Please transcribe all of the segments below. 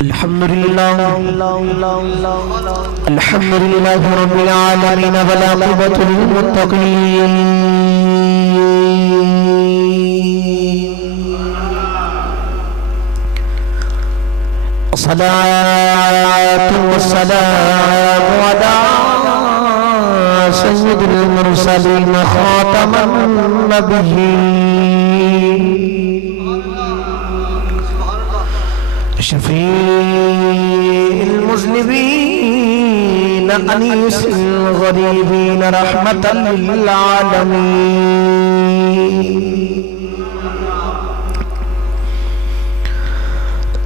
الحمد لله رب العالمين والعاقبة للمتقين الصلاة والسلام على سيد المرسلين خاتم النبيين شفيع المذنبين أنيس الغريبين رحمة للعالمين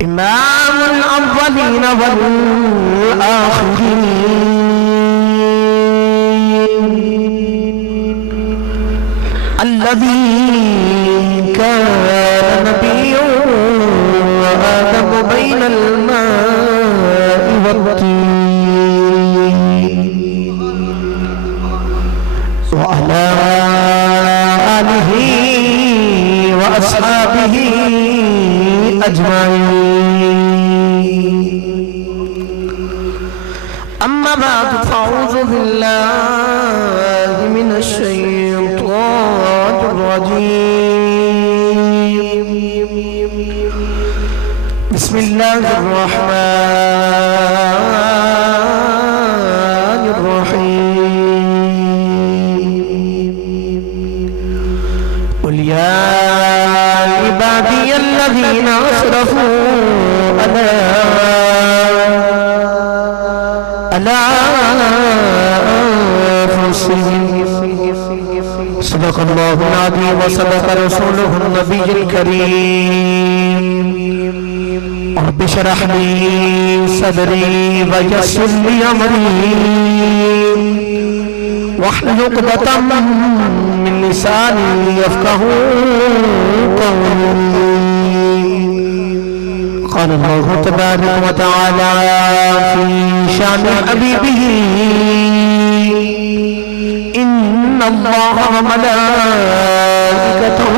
إمام الأولين والآخرين الذي كان نبيا وآدم بين الماء والطين وعلى آله وأصحابه أجمعين أما بعد فأعوذ بالله من الشيطان الرجيم بسم الله الرحمن الرحيم قل يا عبادي الذين أسرفوا على أنفسهم صدق الله العظيم وصدق رسوله النبي الكريم رب اشرح لي صدري ويسر لي أمري واحلل عقدة من لساني يفقهوا قولي قال الله تبارك وتعالى في شان حبيبه إن الله وملائكته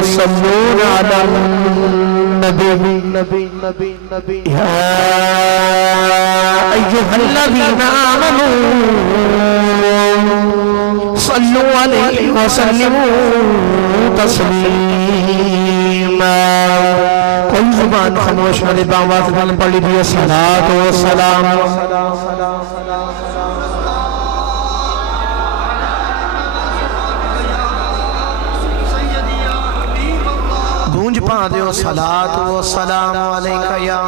يصلون على النبي يا أيها الذين آمنوا صلوا عليه وسلموا تسليما کوئی زبان خاموش میرے باواز میں پڑھ لیجیے صلاۃ و سلام گونج پا دیو صلاۃ و سلام علیکہ یا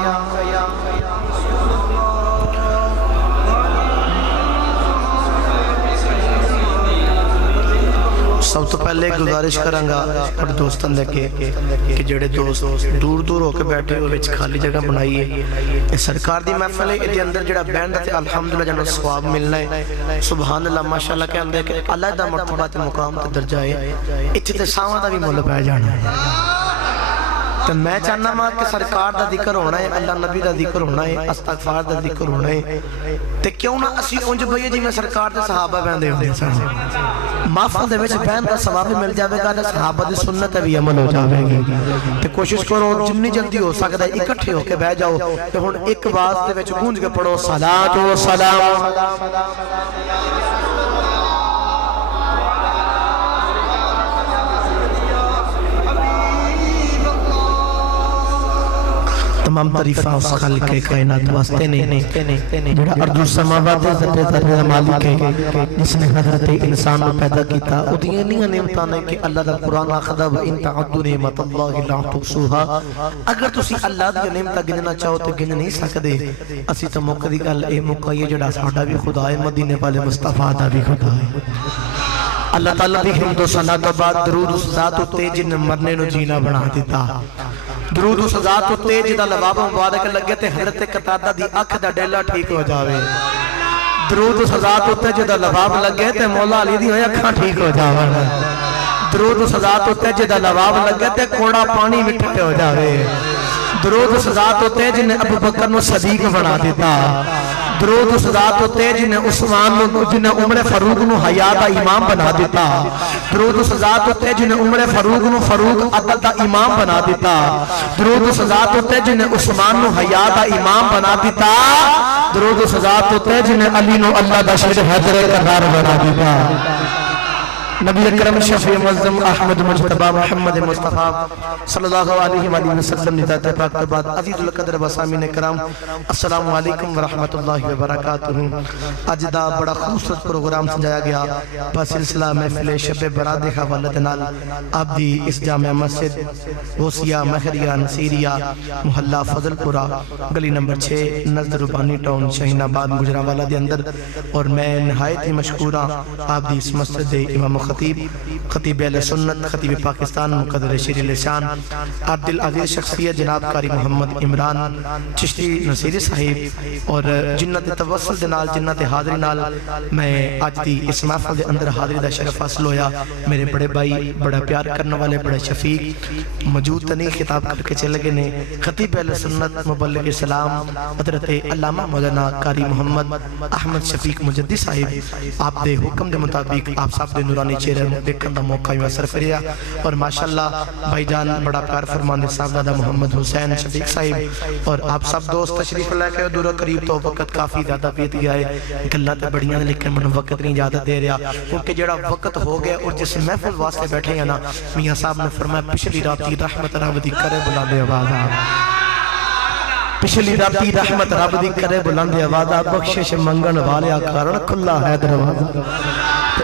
سب تو پہلے گزارش کرانگا اپنے دوستان دیکھے کہ جڑے دوست دور دور ہو کے بیٹھے ہوئے خالی جگہ بنائیے سرکار دی محفل ہے یہ اندر جڑا بینڈ ہے الحمدللہ جنہوں ثواب ملنا ہے سبحان اللہ ماشاءاللہ کہ اندر کہ اللہ دا مرتبہ تے مقام تے درجہ ہے اتھے تے ساواں دا بھی مول پہ جانا ہے تو میں چاہنا ماں کہ سرکار دا ذکر ہونا ہے اللہ نبی دا ذکر ہونا ہے استغفار دا ذکر ہونا ہے تے کیوں نہ اسی اونج بھئیے جی میں سرکار دے صحابہ بیندے ہوتے ہیں محفل دے وچ بیان دا ثواب مل جاوے گا تے صحابہ دی سنت بھی عمل ہو جاوے گی تے کوشش کرو جتنی جلدی ہو سکتا ہے اکٹھے ہو کے بیٹھ جاؤ تے ہن ایک باز دے وچ گونج کے پڑھو صلاۃ و سلام تمام تعریفہ اس خالق کائنات واسطے نے جڑا ارض و سماوات ذرے ذرے مالک ہے جس نے حضرت انسان کو پیدا کیتا اودیاں نہیں نعمتاں نے کہ اللہ دا قرآن آخدا و ان تعدوا نعمت اللہ لا تحصوها اگر تسی اللہ دی نعمتاں گننا چاہو تے گن نہیں سکدے اسی تے موقع دی گل اے موقع یہ جڑا ساڈا بھی خدا ہے مدینے والے مصطفیٰ دا بھی خدا ہے اللہ تعالیٰ دی حمد و ثنا تو بعد درود اس ذات تے جن مرنے نو جینا بنا دیتا درود اس ذات تے جدا لباب مبارک لگے تے حضرت قتادہ دی اکھ دا ڈیلا ٹھیک ہو جاوے درود اس ذات تے جدا لباب لگے تے مولا علی دی ہوئے اکھاں ٹھیک ہو جاوے درود اس ذات تے جدا لباب لگے تے کوڑا پانی مٹھے ہو جاوے درود اس ذات ہوتے جن نے ابو بکر نو صدیق بنا دیتا درود اس ذات ہوتے جن نے عثمان نو جن نے عمر فاروق نو حیا دا امام بنا دیتا درود اس ذات ہوتے جن نے عمر فاروق نو فاروق عدل دا امام بنا دیتا درود اس ذات ہوتے جن نے عثمان نو حیا دا امام بنا دیتا درود اس ذات ہوتے جن نے علی نو اللہ دا شہید حیدر کرار بنا دیتا نبی اکرم شفیع معظم احمد مجتبی محمد مصطفیٰ صلی اللہ علیہ وآلہ وسلم نتات پاک بعد عزیز القدر وسامین کرام السلام علیکم ورحمت اللہ وبرکاتہ اج دا بڑا خوبصورت پروگرام سجایا گیا بسلسلہ محفل شب برات کے حوالے نال آپ دی اس جامع مسجد غوثیہ مہریہ نصیریہ محلہ فضل پورہ گلی نمبر 6 نزد ربانی ٹاؤن شاہین آباد گجرانوالہ دے اندر اور میں نہایت ہی مشکورہ آپ دی اس مسجد دے امام خطیب اہل سنت خطیب پاکستان مقدر شیر لسان عبد العزیز شخصیت جناب قاری محمد عمران چشتی نصیری صاحب اور جنت توسل دنال جنت حاضری نال میں آج دی اس محفل دے اندر حاضری دا شرف حاصل ہویا میرے بڑے بھائی بڑا پیار کرنے والے بڑے شفیق موجود تنی خطاب کر کے چلے گئے نے خطیب اہل سنت مبلغ اسلام حضرت علامہ مولانا قاری محمد احمد شفیق مجدی صاحب آپ دے حکم دے مطابق آپ صاحب دے نورانی چہرے دیکھن دا موقع میسر فریا اور ماشاءاللہ بھائی جان بڑا پیار فرماندے صاحب دادا محمد حسین شفیق صاحب اور آپ سب دوست تشریف لے کے دور قریب تو وقت کافی زیادہ بیت گیا ہے گلاں تے بڑیاں لیکن من وقت نہیں اجازت دے رہا کیونکہ جڑا وقت ہو گیا اور جس محفل واسطے بیٹھے ہیں نا میاں صاحب نے فرمایا پچھلی راتی رحمت رب دی کرے بلندے آواز پچھلی راتی رحمت رب دی کرے بلندے آواز بخشش منگن والے کارن کھلا ہے دروازہ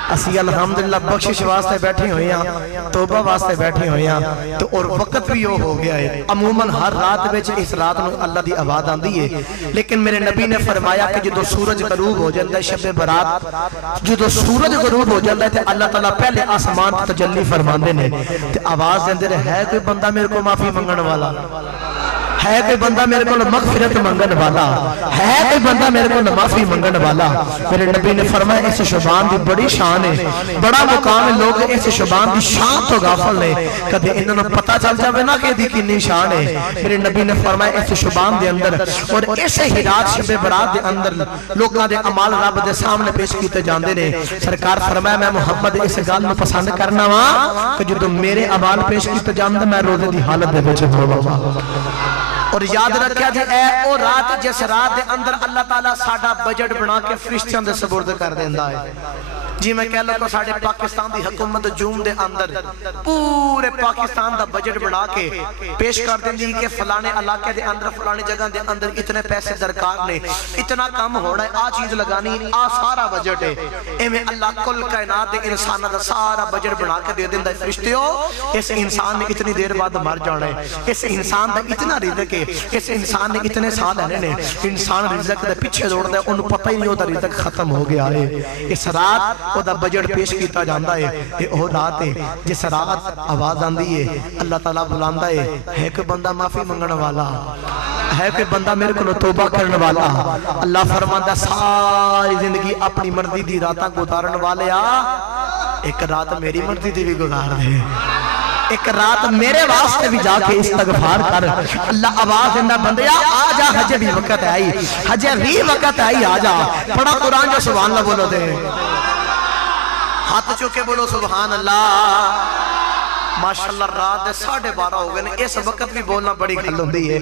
اسی الحمدللہ بخشش واسطے بیٹھے ہوئے ہیں توبہ واسطے بیٹھے ہوئے ہیں تو اور وقت بھی ہو گیا ہے عموماً ہر رات بیچ اس رات میں اللہ دی آواز آندھی ہے لیکن میرے نبی نے فرمایا کہ جدو سورج غروب ہو جاندہ ہے شب برات جدو سورج غروب ہو جاندہ ہے اللہ تعالیٰ پہلے آسمان تجلی فرماندے نے آواز دیندے رہے ہے کوئی بندہ میرے کو معافی منگن والا ہے کوئی بندہ میرے کو مغفرت منگن والا ہے کوئی بندہ میرے کو معافی منگن والا میرے نبی نے فرمایا اس شبان دی بڑی شان ہے بڑا مقام ہے لوگ اس شبان دی شان تو غافل نے کدے انہوں نے پتہ چل جاوے نا کہ دی کنی شان ہے میرے نبی نے فرمایا اس شبان دے اندر اور ایسے ہی رات شب برات دے اندر لوگاں دے عمال رب دے سامنے پیش کیتے جاندے نے سرکار فرمایا میں محمد اس گل نو پسند کرنا وا کہ جدوں میرے عمال پیش کیتے جاندے میں روزے دی حالت دے وچ ہوواں اور یاد رکھیا جائے اے او رات جس رات دے اندر اللہ تعالیٰ ساڑھا بجٹ بنا کے فرشتیاں دے سپرد کر دیندہ ہے جی میں کہہ لوں کہ ساڑھے پاکستان دی حکومت جون دے اندر پورے پاکستان دا بجٹ بنا کے پیش کر دیں کہ فلانے علاقے دے اندر فلانے جگہ دے اندر اتنے پیسے درکار نے اتنا کام ہونا ہے آ چیز لگانی آ سارا بجٹ ہے اے میں اللہ کل کائنات دے انسان دا سارا بجٹ بنا کے دے دیندہ ہے فرشتیوں اس انسان نے اتنی دیر بعد مر جانا ہے اس انسان دا اتنا رزق ہے اس انسان نے اتنے سال ہے نے انسان رزق دے پیچھے دوڑ دے انہوں پتہ ہی نہیں ہوتا رزق ختم ہو گیا ہے اس رات وہ دا بجٹ پیش کیتا جاندہ ہے یہ وہ رات ہے جس رات آواز آندھی ہے اللہ تعالیٰ بلاندہ ہے کہ بندہ معافی منگن والا ہے کہ بندہ میرے کو توبہ کرنے والا اللہ فرماندہ ساری زندگی اپنی مرضی دی راتاں گزارن والے ایک رات میری مرضی دی بھی گزار دے ایک رات میرے واسطے بھی جا کے استغفار کر اللہ آواز دیندہ بندیا آجا حجے بھی وقت آئی حجے بھی وقت آئی آجا پڑھا قرآن جو سبحان اللہ بولو دے ہاتھ چوکے بولو سبحان اللہ ماشاءاللہ رات دے 12:30 ہو گئے اس وقت بھی بولنا بڑی گل ہوندی ہے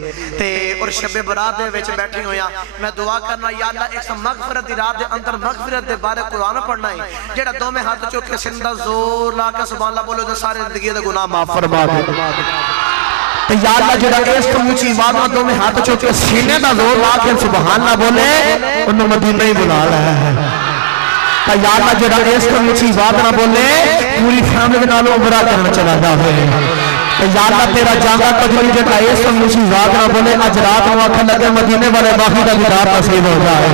اور شب برات دے وچ بیٹھے ہویا میں دعا کرنا یا اللہ اس مغفرت دی رات دے اندر مغفرت دے بارے قرآن پڑھنا ہے جیڑا دو میں ہاتھ چوکے سندہ زور لا کے سبحان اللہ بولو دے سارے زندگی دے گناہ معاف فرما دے یا اللہ جڑا اس تو اونچی آواز دو میں ہاتھ چوکے سینے دا زور لا کے سبحان اللہ بولے انہوں مدینہ ہی بلا رہا ہے یا اللہ جڑا اس کو اونچی بات نہ بولے پوری فیملی نالوں عمرہ کرنا چلا جاوے یا اللہ تیرا جاگا قدری جڑا اس کو اونچی بات نہ بولے اج رات نو آکھن لگے مدینے والے باقی دا دیدار نصیب ہو جائے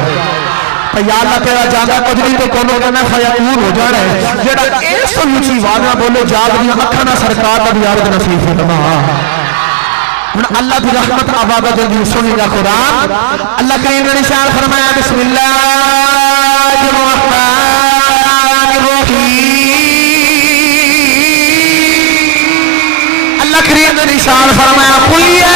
یا اللہ تیرا جاگا قدری تو کونوں کہنا فیقون ہو جانا ہے جڑا اس کو اونچی بات نہ بولے جاگ دی اکھاں نہ سرکار دا دیدار نصیب فرما اللہ دی رحمت آبادہ جلدی سنی گا قرآن اللہ کریم نے نشان فرمایا بسم اللہ الرحمن الرحیم اللہ کریم نے نشان فرمایا قل یا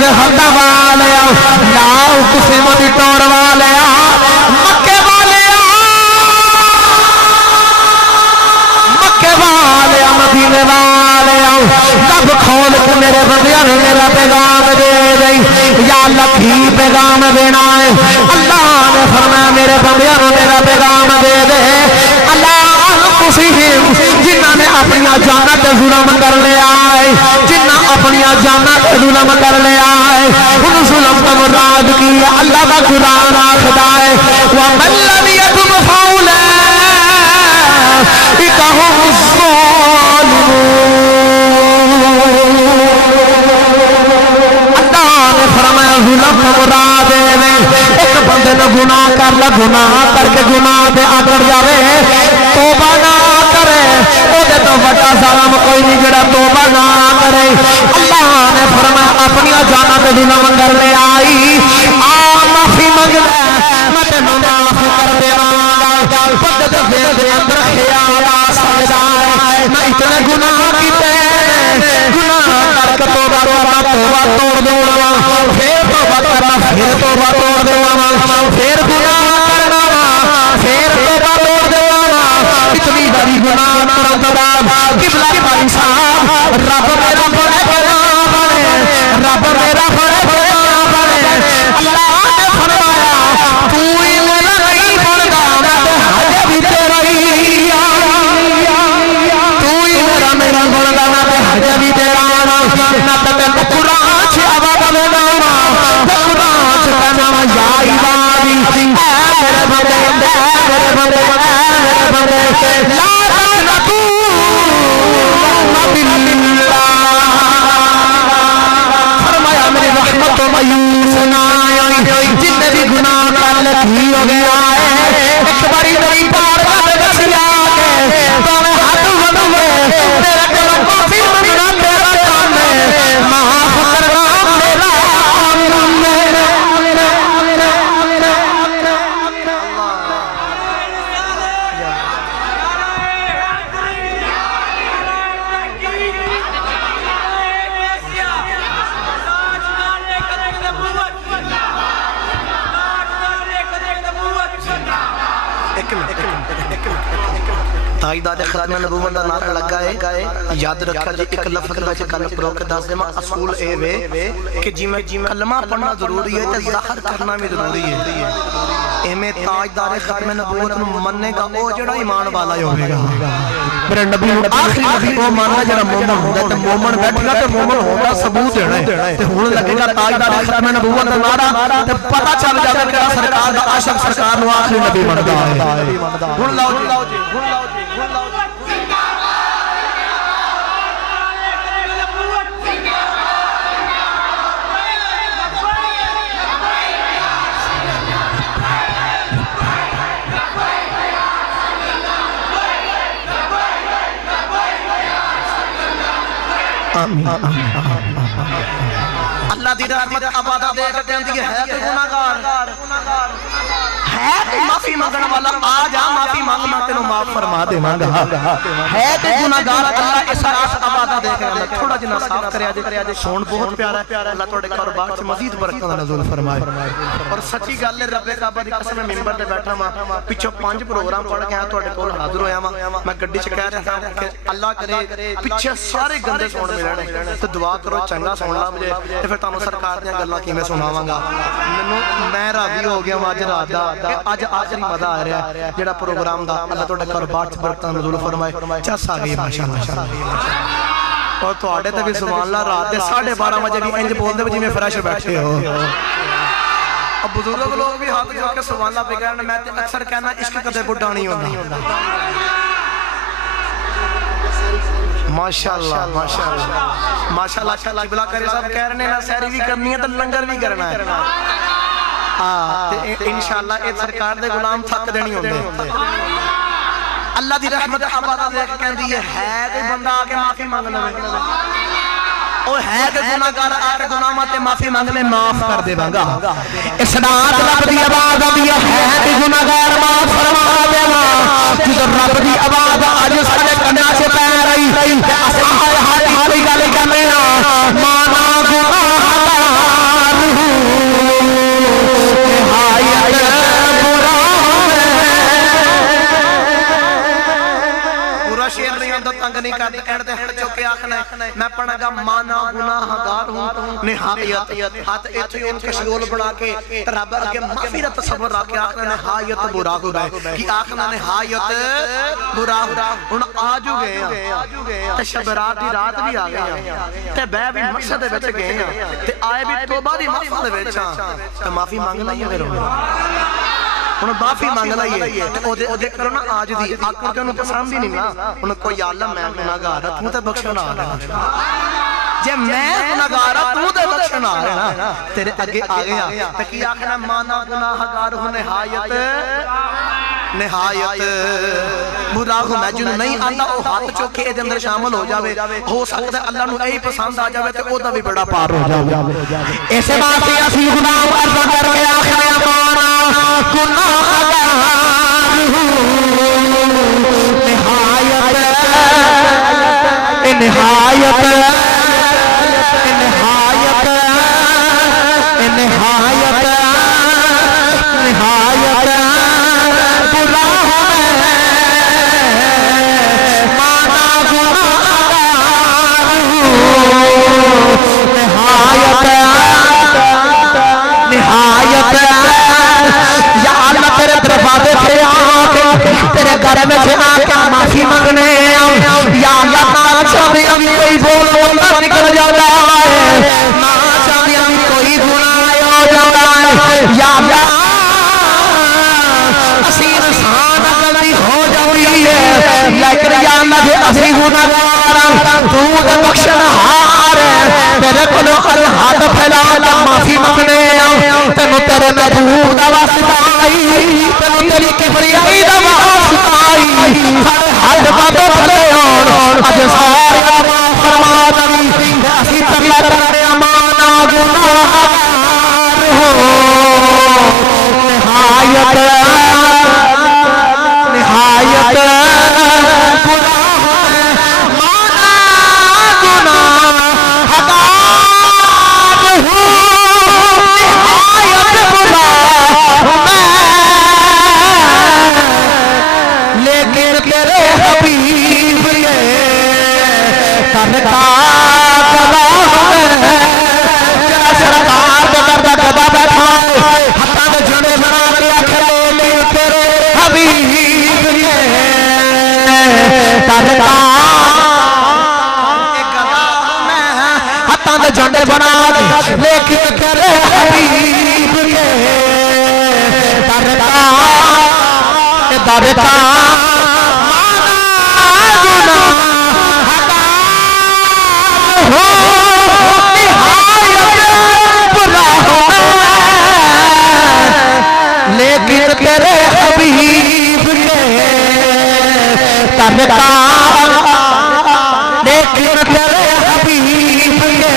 دے خطہ والے لا اقسم دی ٹور والے مکے والے مدینے والے رب کھول کے میرے بندیاں نے میرا پیغام دے دئی یا اللہ کی پیغام دینا ہے اللہ نے فرمایا میرے بندیاں نے میرا پیغام دے دے اللہ جنہاں نے اپنی جاناں تے ظلم کر لیا ہے جنہاں اپنی جاناں تے ظلم کر لیا ہے ان ظلم کا مراد کی اللہ کا قرآن آخدا ہے وَمَن لَّمْ يَتُبْ فَأُولَٰئِكَ هُمُ الظَّالِمُونَ اللہ نے فرمایا ظلم کا مراد ہے ایک بندے نے گناہ کر لیا گناہ کر کے گناہ دے آگر جاوے توبہ نہ کرے او دے تو بڑا ظالم کوئی نہیں جڑا توبہ نہ کرے اللہ نے فرمایا اپنی جاناں تے ظلم کر لے آئی آ معافی منگ لے میں تینوں معاف کر دیواں گا بندے دے دل دے اندر خیال آ سکدا ہے میں اتنے گناہ کیتے گناہ کر کے توبہ توڑ دوں پھر توبہ کرنا پھر توبہ توڑ دوں پھر گناہ کرنا پھر توبہ توڑ دوں اتنی بڑی گناہ کرن تو بعد قبلہ بھائی صاحب رب میرا بڑے بڑا بنے رب میرا بڑے بڑا بنے اللہ نے فرمایا تو ہی میرا نہیں بنگا میں تو حجے بھی تیرا ہی تو ہی میرا بنگا میں تو حجے بھی تیرا نہ تو تینوں قرآن چھ آواز میں گانا قرآن چھ کہنا یا عبادی اے میرے بندے میرے بندے لا تقنطوا من اللہ فرمایا میری رحمت و مایوس نہ جن بھی گناہ کر لکھی ہو گیا ہے ایک باری میری بارگاہ میں بچیا کے تو میں ہاتھ بڑھوے میرے کلوں معافی منگنا تیرا کام ہے معاف کرنا میرا تائیدار ختم نبوت دا نعرہ لگا ہے یاد رکھا جی ایک لفظ وچ گل کرو کہ دس دیواں اصول اے وے کہ جی میں کلمہ پڑھنا ضروری ہے تے ظاہر کرنا بھی ضروری ہے ایویں تاجدار ختم نبوت نو مننے گا او جڑا ایمان والا ہی ہوے گا میرے نبی آخری نبی کو ماننا جڑا مومن ہوندا تے مومن بیٹھا تے مومن ہوندا ثبوت دینا ہے تے ہن لگے گا تاجدار ختم نبوت دا نعرہ تے پتہ چل جائے گا سرکار دا عاشق سرکار نو آخری نبی مندا ہے ہن لاؤ جی اللہ دی رحمت آبادہ دے کے کہندی ہے کہ گناہگار ہے تو معافی مانگنے والا آ جا معافی مانگ میں تینوں معاف فرما دیواں گا ہے تو گناہگار اللہ اس راس آبادہ دے کے تھوڑا جنا صاف کریا جے سون بہت پیارا ہے اللہ تواڈے کاروبار وچ مزید برکت نازل فرمائے اور سچی گل ہے رب کعبہ دی قسم ممبر تے بیٹھا ہاں پچھوں 5 پروگرام پڑھ کے تواڈے کول حاضر ہویا ہاں میں گڈی چ کہہ رہا ہاں کہ اللہ کرے پیچھے سارے گندے سون ملنے تے دعا کرو چنگا سن لا مجھے تے پھر تانوں سرکار دیاں گلاں کیویں سناواں گا میں راضی ہو گیا اج رات دا کہ اج آخری مزہ آ رہا ہے جڑا پروگرام دا اللہ تواڈے کاروبار وچ برکت نازل فرمائے چس آ گئی ماشاءاللہ اور تواڈے تے بھی سبحان اللہ رات دے 12:30 بجے بھی انج بولدے جویں فریش بیٹھے ہو اب بزرگ لوگ بھی ہاتھ جوڑ کے سبحان اللہ پہ کہنا میں تے اکثر کہنا عشق کدے بڈھا نہیں ہوندا ماشاءاللہ ماشاءاللہ ماشاءاللہ قبلہ کرے صاحب کہہ رہے ہیں سحری بھی کرنی ہے تو لنگر بھی کرنا ہے انشاءاللہ اے سرکار دے غلام تھک دینی ہوندے اللہ دی رحمت آبادہ دیکھ کہندی ہے تے بندہ آ کے معافی مانگنا او ہے کہ گناہگار آ کے گناہاں تے معافی مانگ لے معاف کر دے گا اس رات رب دی آواز آندی ہے کہ گناہگار معاف فرما دے گا جدوں رب دی آواز اج ساڈے کناں سے پے رہی تے اساں ہائے ہائے کوئی گل کرنے نا مانا گناہ شیر نہیں آتا تنگ نہیں کرتا اینڈ تے ہٹ چکے آخنا میں پڑھا گا مانا گناہگار ہوں نہایت ہاتھ ایتھے ان کے شغول بڑھا کے رب اگے مغفرت تصور رکھ کے آخنا نہایت برا ہو گئے کہ آخنا نہایت برا ہو ان آجو گئے ہیں تے شب رات دی رات بھی آ گئے ہیں تے بے بھی مسجد وچ گئے ہیں تے آئے بھی توبہ دی محفل وچ تے معافی مانگ لئی ہے انہوں معافی مانگ لئی ہے او دے کرو نا آج دی آکر کے انہوں پسند ہی نہیں نا انہوں کوئی اللہ میں گناہگار تو تے بخشنا آ رہا جے میں گناہگار تو تے بخشنا آ رہا تیرے اگے آ گیا تاکہ آخنا مانا گناہگار ہوں نہایت برا ہو میں جنہوں نہیں آتا او ہاتھ چوکے دے اندر شامل ہو جاوے ہو سکتا ہے اللہ نو ای پسند آ جاوے تو او دا بھی بڑا پار ہو جاوے ایسے بات ہی اسی گناہ عرض کر کے آخر مانا گناہگار نہایت تیرے گھر میں سے آکے معافی مانگنے یا اللہ نہ چاہتے ابھی کوئی بول بولنا نکل جاتا ہے نہ چاہتے ابھی کوئی گناہ ہو جاتا ہے یا اللہ اسی انسان غلطی ہو جاوی ہے لیکن یا اللہ جے اسی گناہ تو دے بخشن ہار تیرے کلو ہاتھ پھیلا کے معافی مانگنے تینو تیرے محبوب دا واسطہ آئی تینو تیری کبریائی دا واسطہ آئی ہر باتوں بھلے ہون اج سارے فرما دی اسی تگلا کرنے مانا گناہگار ہو نہایت جھنڈے بنا لیکن تیرے حبیب کے درتا لیکن تیرے حبیب کے درتا لیکن تیرے حبیب کے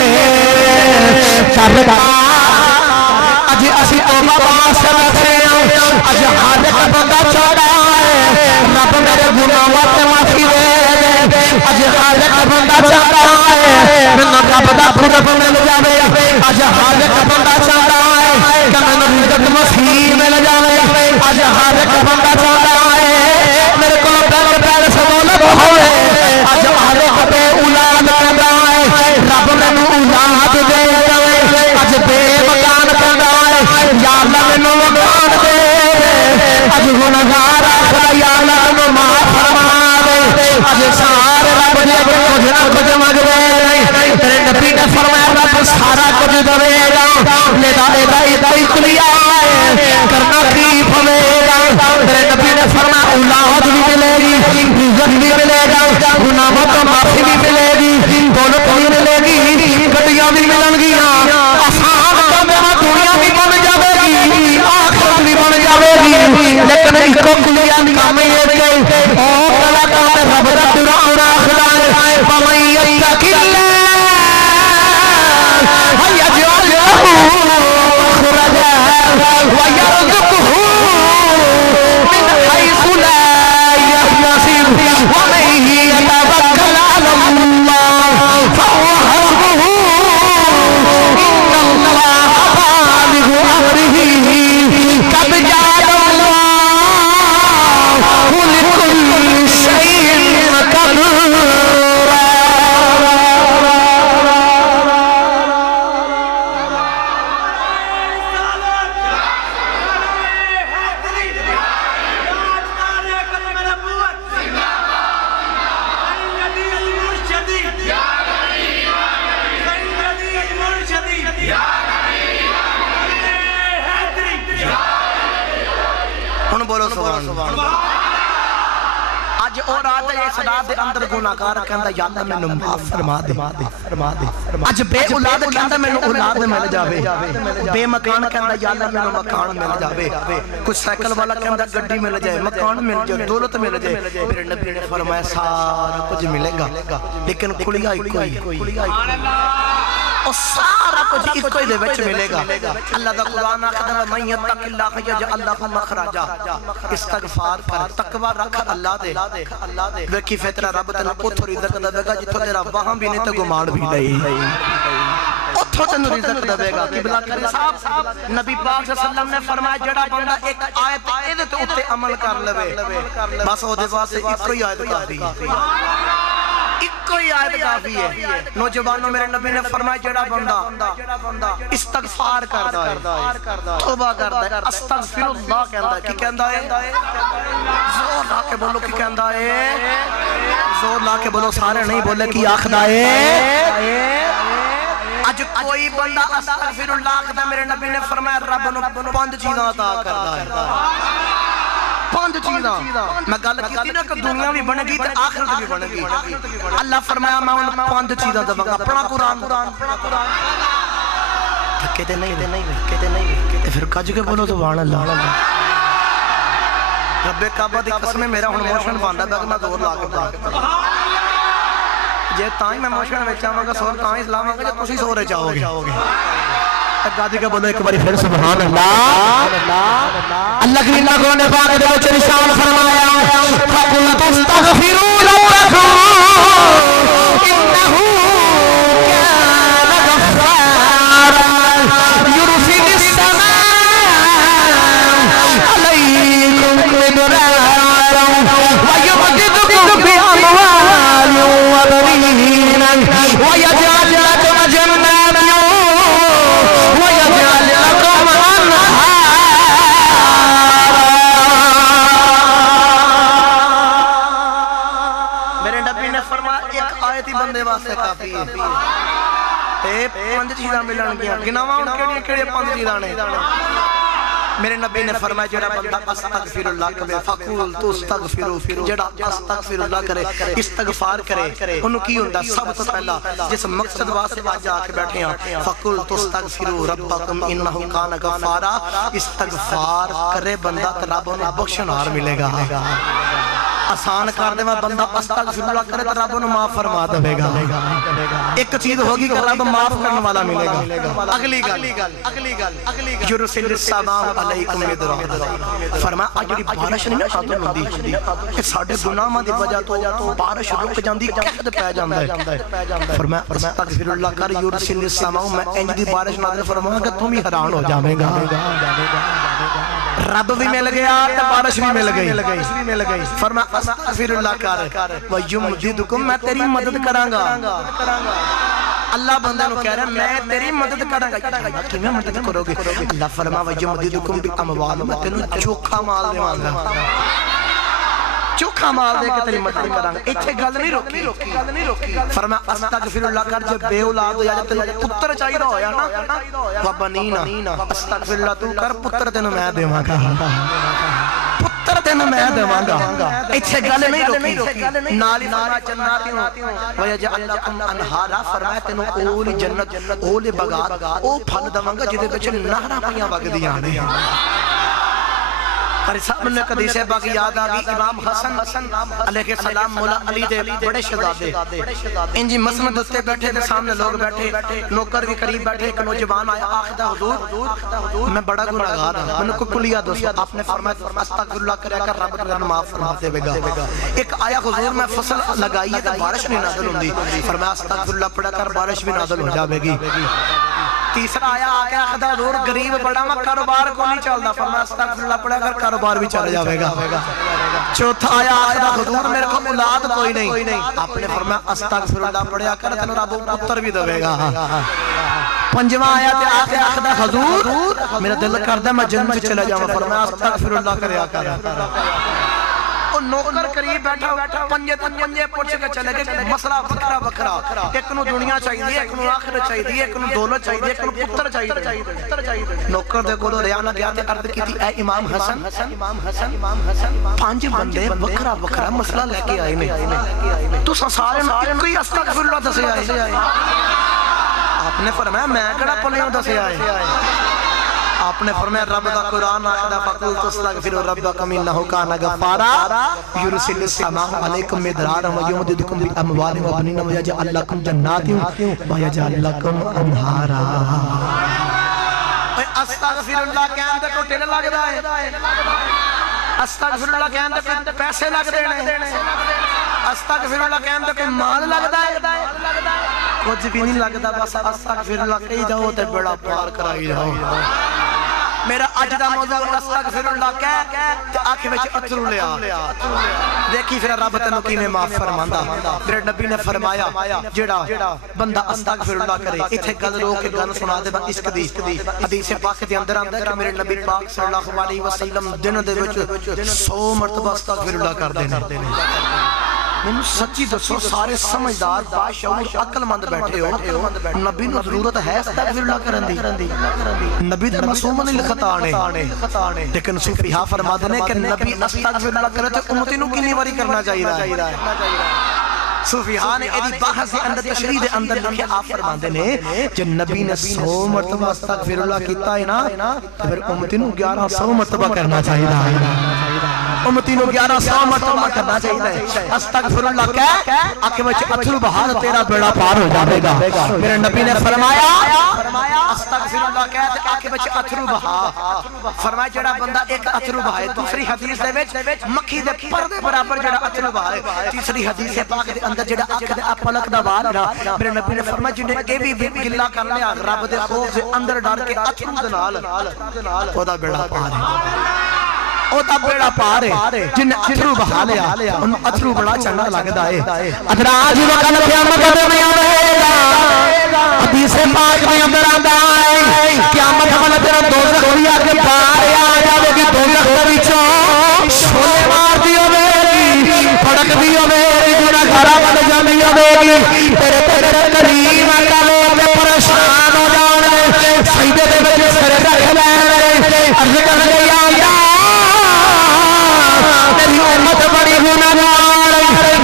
اج اسی توبہ واسطے بیٹھے اج ہر ایک بندہ چاہتا ہے رب میرے گناہاں تے معافی دے اج ہر ایک بندہ چاہتا ہے مینوں رب دا قرب مل جاوے اج ہر ایک بندہ چاہتا ہے کہ مینوں عزت مسیح مل جاوے اج ہر ایک بندہ چاہتا ہے میرے کول پہلے سہولت ہوے اج ہر ایک بے اولاد کہندا ہے رب مینوں اولاد دے اج بے مکان کہندا ہے یا اللہ مینوں مکان دے اج گنہگار آکھدا یا اللہ مینوں معاف فرما دے اج سارے رب دے کچھ نہ کچھ منگدے تیرے نبی نے فرمایا رب سارا کچھ دے گا لیدا ہی کلیا کرنا کی پوے گا تیرے نبی نے فرمایا اولاد بھی ملے گی عزت بھی ملے گا گناہوں تو معافی بھی ملے گی دولت بھی ملے گی گڈیاں بھی ملن گیاں آسان کام دنیا بھی بن جاوے گی آخرت بھی بن جاوے گی لیکن ایک کلیا کام یہ کہ او کلاکار رب دا قرآن آخدا ہے فمن یتق اللہ یجعل له مخرجا ويرزقه من حيث لا يحتسب ومن يتوكل على الله فهو حسبه إن الله بالغ أمره قد جعل الله بولو سبحان اللہ اج او رات ہے اس رات دے اندر گناہگار کہندا یا اللہ مینوں معاف فرما دے اج بے اولاد کہندا مینوں اولاد مل جاوے بے مکان کہندا یا اللہ مینوں مکان مل جاوے کوئی سائیکل والا کہندا گڈی مل جائے مکان مل جائے دولت مل جائے میرے نبی نے فرمایا سارا کچھ ملے گا لیکن کھلیا ایک ہی سبحان اللہ اور سارا کچھ ایک ہی دے وچ ملے گا اللہ دا قرآن آخدا ہے من یتق اللہ یجعل لہ مخرجا استغفار کر تقوی رکھ اللہ دے ویکھی فطرہ رب تینوں اوتھوں رزق دے گا جتھوں تیرا واہن بھی نہیں تے گمان بھی نہیں اوتھوں تینوں رزق دے گا قبلہ کرے صاحب نبی پاک صلی اللہ علیہ وسلم نے فرمایا جڑا بندہ ایک آیت ایدے تے اوتے عمل کر لوے بس او دے واسطے ایک ہی آیت کافی ہے کوئی آیت کافی ہے نوجوانوں میرے نبی نے فرمایا جڑا بندہ استغفار کردا ہے توبہ کردا ہے استغفر اللہ کہندا ہے کی کہندا ہے زور لا کے بولو کی کہندا ہے زور لا کے بولو سارے نہیں بولے کی آکھدا ہے اج کوئی بندہ استغفر اللہ کہندا میرے نبی نے فرمایا رب نو 5 چیزاں عطا کردا ہے 5 چیزاں میں گل کیتی نا کہ دنیا بھی بنے گی تے آخرت بھی بنے گی اللہ فرمایا میں ان 5 چیزاں دوں گا اپنا قرآن تھکے تے نہیں تے پھر کج کے بولو سبحان اللہ رب کعبہ دی قسم میرا ہن موشن باندا ہے کہ میں زور لا کے پڑھا جے تاں ہی میں موشن وچ آواں گا سور تاں ہی لاواں گا جے تسی سورے چاہو گے گاجی کا بولو ایک باری پھر سبحان اللہ اللہ کی اللہ قرآن پاک دے وچ ارشاد فرمایا فقل تستغفروا ربکم انه كان غفارا يرسل السماء عليكم مدرارا ويمددكم بأموال وبنين ويجعل لكم جنات واسطے کافی ہے تے 5 چیزاں ملن گیاں گناواں ہن کیڑی 5 چیزاں نے میرے نبی نے فرمایا جڑا بندہ استغفر اللہ کرے فقول تو استغفروا جڑا استغفر اللہ کرے استغفار کرے اونوں کی ہوندا سب تو پہلا جس مقصد واسطے اج آ کے بیٹھے ہاں فقول تو استغفروا ربکم انه کان غفارا استغفار کرے بندہ تے رب اونوں بخشنہار ملے گا آسان کر دے بندہ استغفر اللہ کرے تو رب انہوں معاف فرما دے گا ایک چیز ہوگی کہ رب معاف کرنے والا ملے گا اگلی گل یرسل السماء علیکم مدرارا فرمایا اج جڑی بارش نہیں نازل ہوندی کہ ساڈے گناہاں دی وجہ تو بارش رک جاندی قحط پے جاندا ہے فرمایا استغفر اللہ کر یرسل السماء میں انج دی بارش نازل فرماؤں کہ تم ہی حیران ہو جاویں گا رب بھی مل گیا تے بارش بھی مل گئی فرمایا استغفر اللہ کر ویمددکم میں تیری مدد کراں گا اللہ بندہ نو کہہ رہا ہے میں تیری مدد کراں گا کیویں مدد کرو گے اللہ فرمایا ویمددکم باموال میں تینوں چوکھا مال دیواں گا چوکھا مال دے کے تیری مدد کراں گا ایتھے گل نہیں روکی فرمایا استغفر اللہ کر جے بے اولاد ہو یا تینوں پتر چاہیدا ہویا نا وبنینا استغفر اللہ تو کر پتر تینوں میں دیواں گا پتر تینوں میں دیواں گا ایتھے گل نہیں روکی نال ہی فرمایا جنات ویجعل لکم انہارا فرمایا تینوں اولی جنت اولی بغات او پھل دواں گا جدے وچ نہراں پیاں وگدیاں نے پر سامنے حدیث باقی یاد آ گئی امام حسن علیہ السلام مولا علی دے بڑے شہزادے انجی مسند تے بیٹھے تے سامنے لوگ بیٹھے نوکر بھی قریب بیٹھے ایک نوجوان آیا آخدا حضور میں بڑا گناہگار ہوں میں کو کلیا دوست آپ نے فرمایا استغفر اللہ کریا کر رب تیرا معاف فرما دے گا ایک آیا حضور میں فصل لگائی ہے تے بارش نہیں نازل ہوندی فرمایا استغفر اللہ پڑھا کر بارش بھی نازل ہو جاوے گی تیسرا آیا آگے آخدا حضور غریب بڑا میں کاروبار کو نہیں چلدا فرمایا استغفر اللہ پڑھا کر کاروبار بھی چل جاوے گا چوتھا آیا آخدا حضور میرے کو اولاد کوئی نہیں آپ نے فرمایا استغفر اللہ پڑھا کر تینوں رب پتر بھی دے گا پنجواں آیا تے آگے آخدا حضور میرا دل کردا میں جنت چلا جاواں فرمایا استغفر اللہ کریا کر نوکر قریب بیٹھا پنجے تے پنجے پوچھ کے چلے گئے مسئلہ وکھرا وکھرا ایک نو دنیا چاہیے ایک نو آخرت چاہیے ایک نو دولت چاہیے ایک نو پتر چاہیے نوکر دے کولوں ریا نہ گیا تے عرض کیتی اے امام حسن پانچ بندے وکھرا وکھرا مسئلہ لے کے آئے نے تساں سارے کوئی استغفر اللہ دسے آئے آپ نے فرمایا میں کڑا پلیوں دسے آئے آپ نے فرمایا رب دا قرآن آخدہ فَقُلْتُ اسْتَغْفِرُوا رَبَّكُمْ إِنَّهُ كَانَ غَفَّارًا يُرْسِلُ السَّمَاءَ عَلَيْكُمْ مِدْرَارًا وَيُمْدِدْكُمْ بِأَمْوَالٍ وَبَنِينَ وَيَجْعَلْ لَكُمْ جَنَّاتٍ وَيَجْعَلْ لَكُمْ أَنْهَارًا استغفر اللہ کہنے تے کوئی ٹیڑھ لگ رہا ہے استغفر اللہ کہنے تے کوئی پیسے لگ رہے ہیں استغفر اللہ کہنے تے کوئی مال لگتا ہے کچھ بھی نہیں لگتا بس استغفر اللہ کہی جاؤ تے بڑا پار کرائی جاؤ میرا اج دا موضوع استغفر اللہ کہہ تے آنکھ وچ اترو لیا دیکھی پھر رب تینوں کیویں معاف فرماندا میرے نبی نے فرمایا جڑا بندہ استغفر اللہ کرے ایتھے گل رو کے گل سنا دے عشق دی حدیث پاک دے اندر آندا ہے کہ میرے نبی پاک صلی اللہ علیہ وسلم دن دے وچ 100 مرتبہ استغفر اللہ کردے نے میں سچی دسو سارے سمجھدار باشعور عقل مند بیٹھے ہو نبی نو ضرورت ہے استغفر اللہ کرن دی نبی دا معصوم نہیں لکھتا آنے لیکن صوفیہ فرما دے کہ نبی استغفر اللہ کرے تو امتی نو کتنی باری کرنا چاہیے صوفیہ نے ایدی بحث دے اندر تشریح دے اندر لکھے آپ فرما دے جب نبی نے 100 مرتبہ استغفر اللہ کیتا ہے نا پھر امتی نو 1100 مرتبہ کرنا چاہیے امتی نو 1100 مرتبہ کرنا چاہیے استغفر اللہ کہہ آنکھ وچ اتھرو بہا تیرا بیڑا پار ہو جاوے گا میرے نبی نے فرمایا استغفر اللہ کہہ تے آنکھ وچ اتھرو بہا فرمایا جڑا بندہ ایک اتھرو بہائے دوسری حدیث دے وچ مکھی دے پردے برابر جڑا اتھرو بہائے تیسری حدیث پاک دے اندر جڑا اکھ دے پلک دا وار میرے نبی نے فرمایا جنے اے بھی گلا کر لیا رب دے خوف دے اندر ڈر کے اتھرو دے نال او دا بیڑا پار ہے او دا بیڑا پار ہے جن اتھرو بہا لیا ان اتھرو بڑا چنگا لگدا ہے ادراج وقت قیامت میں آوے گا حدیث پاک میں اندر آندا ہے قیامت والا تیرا دوزخ ہوئی آگے پار آ جاوے گی دوزخ دے وچوں شولے مار دی ہوے گی پھڑک دی ہوے گی گناہ گھرا بن جاندی ہوے گی تیرے کریم آقا لوگ پریشان ہو جان گے سجدے دے وچ سر رکھ لین گے عرض کر دے یا اللہ تیری امت بڑی گناہگار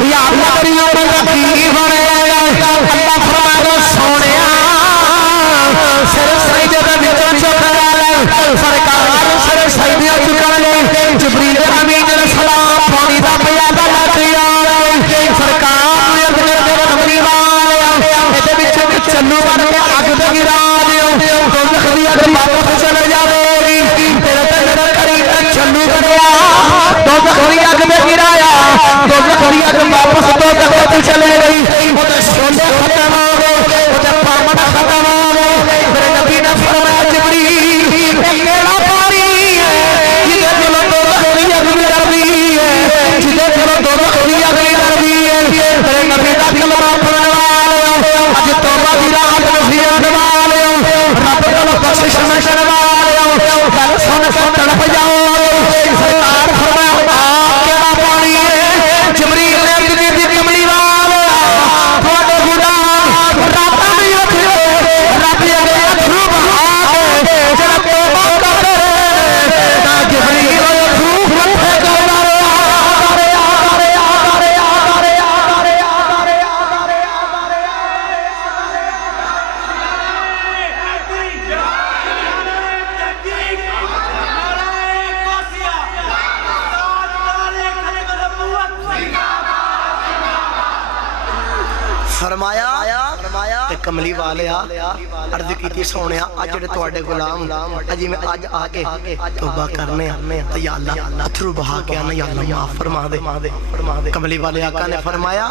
یا اللہ تیری امت غریب ہے اللہ فرمایا سونیا سر سجدے دے وچوں چک لے سرکار سر سجدے چکن لے جبریل امین علیہ السلام پانی دا پیالہ لے کے آئے سرکار نے عرض کر دے کملی والا ایدے وچ چلو بن کے اگ تے گرا دیو دوزخ دی اگ واپس چلے جاوے گی تیرے تے کریم چلو بنیا دوزخ دی اگ میں گرایا دوزخ دی اگ واپس دوزخ تے چلے گئی او تے شولے ختم ہو گئے او تے پامن ختم ہو گئے میرے نبی نے فرمایا جبریل اے کیڑا پانی ہے جدے چلو دوزخ دی اگ میں ڈردی ہے جدے چلو دوزخ دی اگ میں ڈردی ہے میرے نبی دا کلمہ پڑھن والے اج توبہ دی رات نصیحت والے رب کولوں بخشش منگن والے گل سن کے تڑپ جاؤ سرکار فرمایا آپ کیڑا پانی ہے جبریل نے عرض کی کملی والا تھوڑے گناہ رب نہیں اٹھے رب اگے اتھرو بہا کے جڑا توبہ کرے نا جبریل اتھرو مٹھے کردا فرمایا کملی والیا عرض کیتی سونیا اج جڑے تواڈے غلام اجی میں اج آ کے توبہ کرنے تے یا اللہ اتھرو بہا کے آنا یا اللہ معاف فرما دے کملی والے آقا نے فرمایا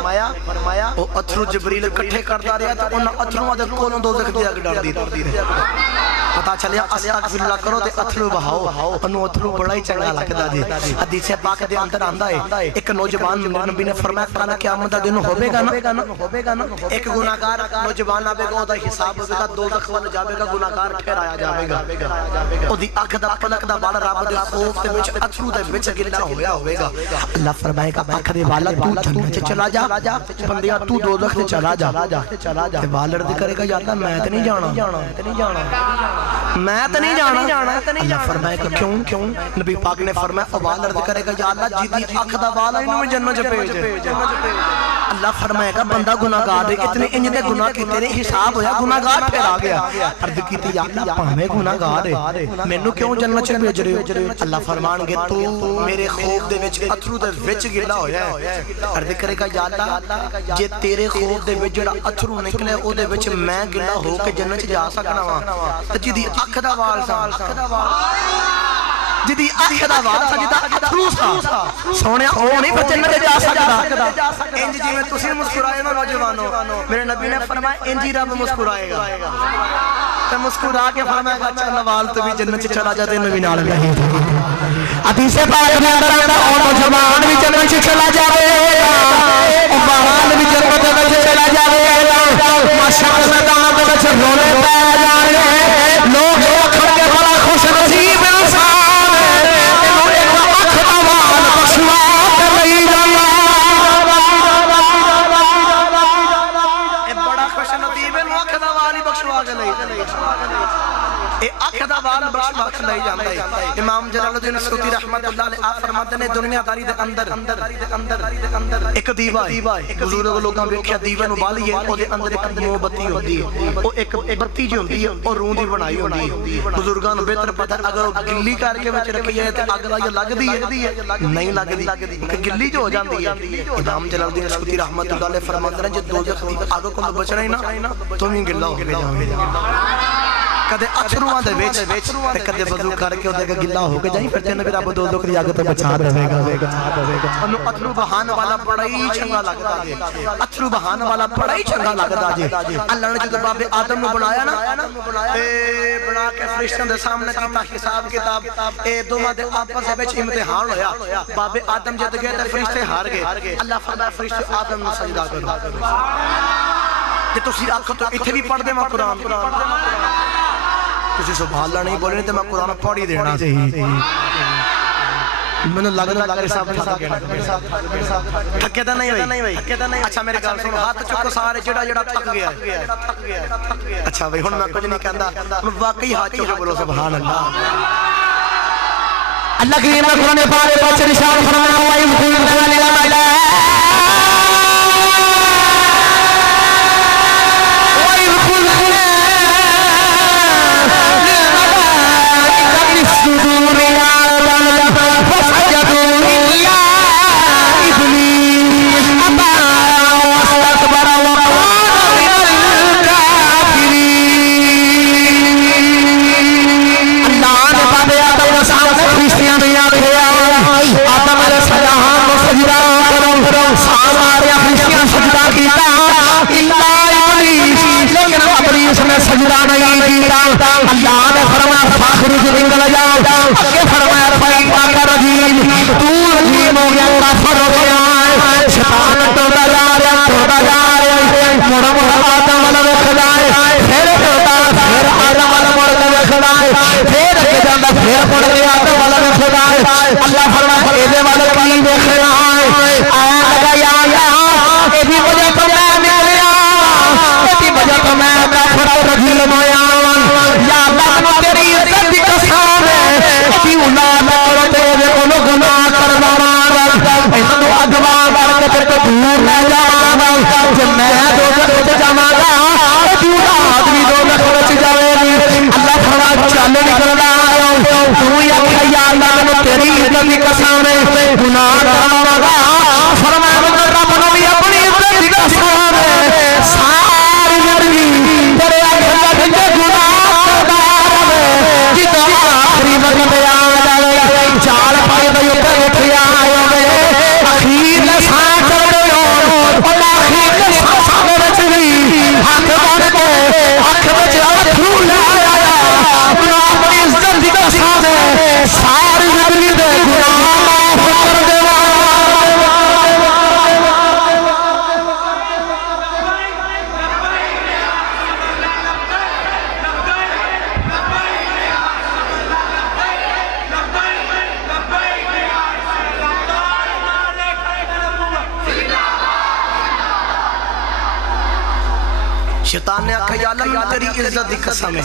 او اتھرو جبریل اکٹھے کردا رہیا تے انہاں اتھرواں دے کولوں دوزخ دی اگ ڈردی رہی پتا چلیا استغفر اللہ کرو تے اتھرو بہاؤ انو اتھرو بڑا ہی چنگا لگدا جی حدیث پاک دے اندر آندا ہے ایک نوجوان نبی نے فرمایا کانا قیامت دا دن ہوے گا نا ایک گناہگار نوجوان آوے گا دا حساب ہوے گا دوزخ ول جاوے گا گناہگار ٹھہرایا جاوے گا او دی اکھ دا پلک دا والا رب دے خوف دے وچ اتھرو دے وچ گلا ہویا ہوے گا اللہ فرمائے گا اکھ دے والا تو جنت چ چلا جا بندیا تو دوزخ تے چلا جا تے والر دے کرے گا یا اللہ میں تے نہیں جانا اللہ فرمائے گا کیوں نبی پاک نے فرمایا والر دے کرے گا یا اللہ جدی اکھ دا والا انہوں میں جنت چ بھیج اللہ فرمائے گا بندہ گناہگار دے اتنے انج دے گناہ کیتے نے حساب ہویا گناہگار پھر آ گیا عرض کیتی یا اللہ پاویں گناہگار ہے مینوں کیوں جنت چ بھیج رہے ہو اللہ فرمان گے تو میرے خوف دے وچ اتھرو دے وچ گلا ہویا ہے عرض کرے گا یا اللہ جے تیرے خوف دے وچ جڑا اتھرو نکلے او دے وچ میں گلا ہو کے جنت چ جا سکنا وا تے جدی اکھ دا وال سا جدی اکھ دا وال سا جدا اتھرو سا سونیا او نہیں پر جنت جا سکدا انج جویں تسی مسکرائے نا نوجوانو میرے نبی نے فرمایا انج ہی رب مسکرائے گا تے مسکرا کے فرمایا گا چل وال تو بھی جنت چ چلا جا تے نبی نال نہیں حدیث پاک میں اندر آتا او نوجوان بھی جنت چ چلا جاوے گا او بہال بھی جنت وچ چلا جاوے گا ماشاءاللہ دعا دے وچ رونے پے جان گے لوگ کھڑ کے بڑا خوش نصیب انسان اینو ایک اکھ دا وال بخشوا کے لئی جانا اے بڑا خوش نصیب اینو اکھ دا وال بخشوا کے لئی اے اکھ دا وال بخشوا کے لئی جاندا ہے امام جلال الدین سیوطی رحمت اللہ علیہ آپ فرماتے نے دنیا داری دے اندر ایک دیوا ہے بزرگ لوگاں ویکھیا دیوے نو بالیے او دے اندر ایک موم بتی ہوندی ہے او ایک بتی جو ہوندی ہے او روح دی بنائی ہوندی ہے بزرگاں نو بہتر پتہ اگر او گلی کر کے وچ رکھی ہے تے اگ لائی لگدی ہے نہیں لگدی کہ گلی جو ہو جاندی ہے امام جلال الدین سیوطی رحمت اللہ علیہ فرماتے ہیں جے دوزخ دی اگ کو بچنا ہی نا تو بھی گلا ہو کے جاویں کدے اتھروਆਂ دے وچ تے کدے وضو کر کے اودے گلا ہو کے جائیں پھر تے نبی رب دوزخ دی اگ تو بچا دے گا انو اتھرو بہان والا بڑا ہی چنگا لگدا جی اتھرو بہان والا بڑا ہی چنگا لگدا جی اللہ نے جدوں باب آدم نو بنایا نا اے بنا کے فرشتوں دے سامنے کیتا حساب کتاب اے دوواں دے آپس وچ امتحان ہویا باب آدم جد گئے تے فرشتے ہار گئے اللہ فرمایا فرشتے آدم نو سجدہ کرو تے تسی آکھو تو ایتھے بھی پڑھ دے میں قرآن تسی سبحان اللہ نہیں بولے تے میں قرآن پڑھ ہی دینا چاہیے میں نے لگنا لگے صاحب تھکے تا نہیں بھائی اچھا میرے گال سنو ہاتھ چکو سارے جڑا تھک گیا اچھا بھائی ہن میں کچھ نہیں کہندا واقعی ہاتھ چکو بولو سبحان اللہ اللہ کی نعمت قرآن پاک وچ ارشاد فرمایا ہوا ہے سجدہ نہیں کیتا اللہ نے فرمایا فاخرج نکل جا اگے فرمایا فیما کر رجیم تو رجیم ہو گیا کافر ہو گیا شیطان ٹوڑا جا رہا مڑ آدم والا ویکھدا ہے پھر آدم والا مڑ کے ویکھدا ہے پھر اگے جاندا پھر مڑ کے آدم والا ویکھدا ہے اللہ فرمایا اے دے والے کی ویکھ رہا ہے آیا لگا یا اے دی وجہ تو میں نکلیا اے دی وجہ تو میں رجل مویا یا اللہ تیری عزت دی قسم ہے کیوں نہ اور تیرے کولوں گناہ کرنا اینو اگوا کر کے تے دور لے جا جے میں دوزخ وچ جاواں گا تو آدمی دوزخ وچ جاوے گی اللہ فرمایا چل نکلدا تو یا اللہ تیری عزت دی قسم ہے گناہ کرنا گا فرمایا رب نے بھی اپنی عزت دی قسم ہے ساری زندگی چال پائے بھائی اوپر اٹھیا اخیر نے سانس چڑھے اور آخر نے سانس بچ گئی ہاتھ بن کے اکھ بچ اتھرو لے آیا شیطان نے آکھا یا اللہ تیری عزت دی قسم ہے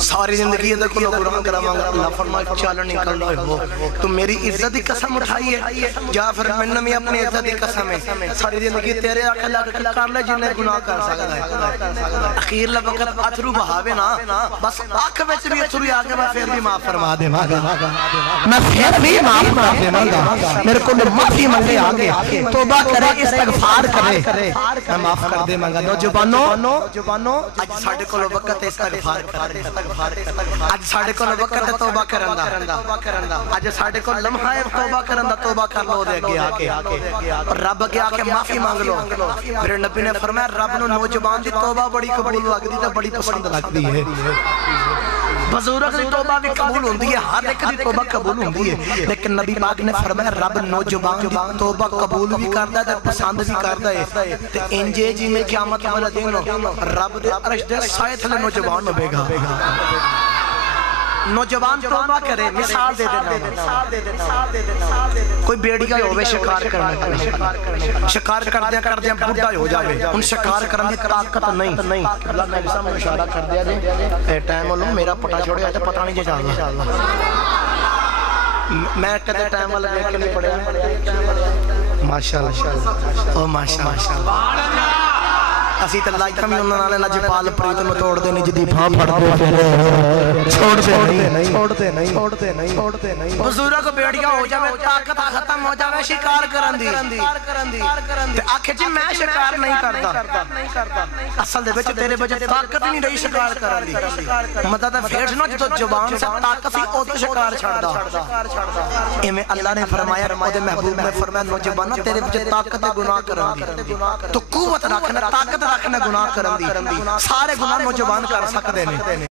ساری زندگی دے کو گناہ کراواں گا اللہ فرمایا چل نکل لو تو میری عزت دی قسم اٹھائی ہے یا پھر میں بھی اپنی عزت دی قسم ہے ساری زندگی تیرے آکھے لگ کر لے جن گناہ کر سکتا ہے اخیر وقت اتھرو بہاوے نا بس آنکھ وچ بھی اتھرو آ کے میں پھر بھی معاف فرما دیواں گا میں پھر بھی معاف کر دیواں گا میرے کو معافی منگے آگے توبہ کرے استغفار کرے میں معاف کر دیواں گا نوجوانوں اج ساڈے کول وقت ہے استغفار کرنے اج ساڈے کول وقت ہے توبہ کرن دا اج ساڈے کول لمحہ ہے توبہ کرن دا توبہ کر لو دے اگے آ کے اور رب اگے آ کے معافی مانگ لو میرے نبی نے فرمایا رب نو نوجوان دی توبہ بڑی قبول لگدی تے بڑی پسند لگدی ہے بزرگ دی توبہ بھی قبول ہوندی ہے ہر ایک دی توبہ قبول ہوندی ہے لیکن نبی پاک نے فرمایا رب نوجوان دی توبہ قبول بھی کردا ہے تے پسند بھی کردا ہے تے انجے جی میں قیامت والا دن رب دے عرش دے سائے تھلے نوجوان ہوے گا نوجوان توبہ کرے مثال دے دینا کوئی بیڑی کا ہوئے شکار کرنے شکار کردیا بڑھا ہو جاوے ان شکار کرنے طاقت نہیں اللہ میں سامنے اشارہ کر دیا جے ٹائم ہو میرا پٹا چھوڑے آجا پتہ نہیں جے جانا میں کدے ٹائم والا دیکھ کے نہیں پڑھیا ماشاءاللہ او ماشاءاللہ اسی تے لائک کمی انہاں نال لجپال پریت نو توڑ دے نہیں جدی بھاں پھڑ دے چھوڑتے نہیں بزرگ کو بیڑیاں ہو جاوے طاقت ختم ہو جاوے شکار کرن دی تے آکھے جی میں شکار نہیں کردا اصل دے وچ تیرے وچ طاقت نہیں رہی شکار کرن دی مدد پھیڑ نو جدو زبان سے طاقت سی او تو شکار چھڑدا ایویں اللہ نے فرمایا او دے محبوب نے فرمایا نوجوانو تیرے وچ طاقت گناہ کرن دی تو قوت رکھنا طاقت رکھنا گناہ کرن دی سارے گناہ نوجوان کر سکدے نے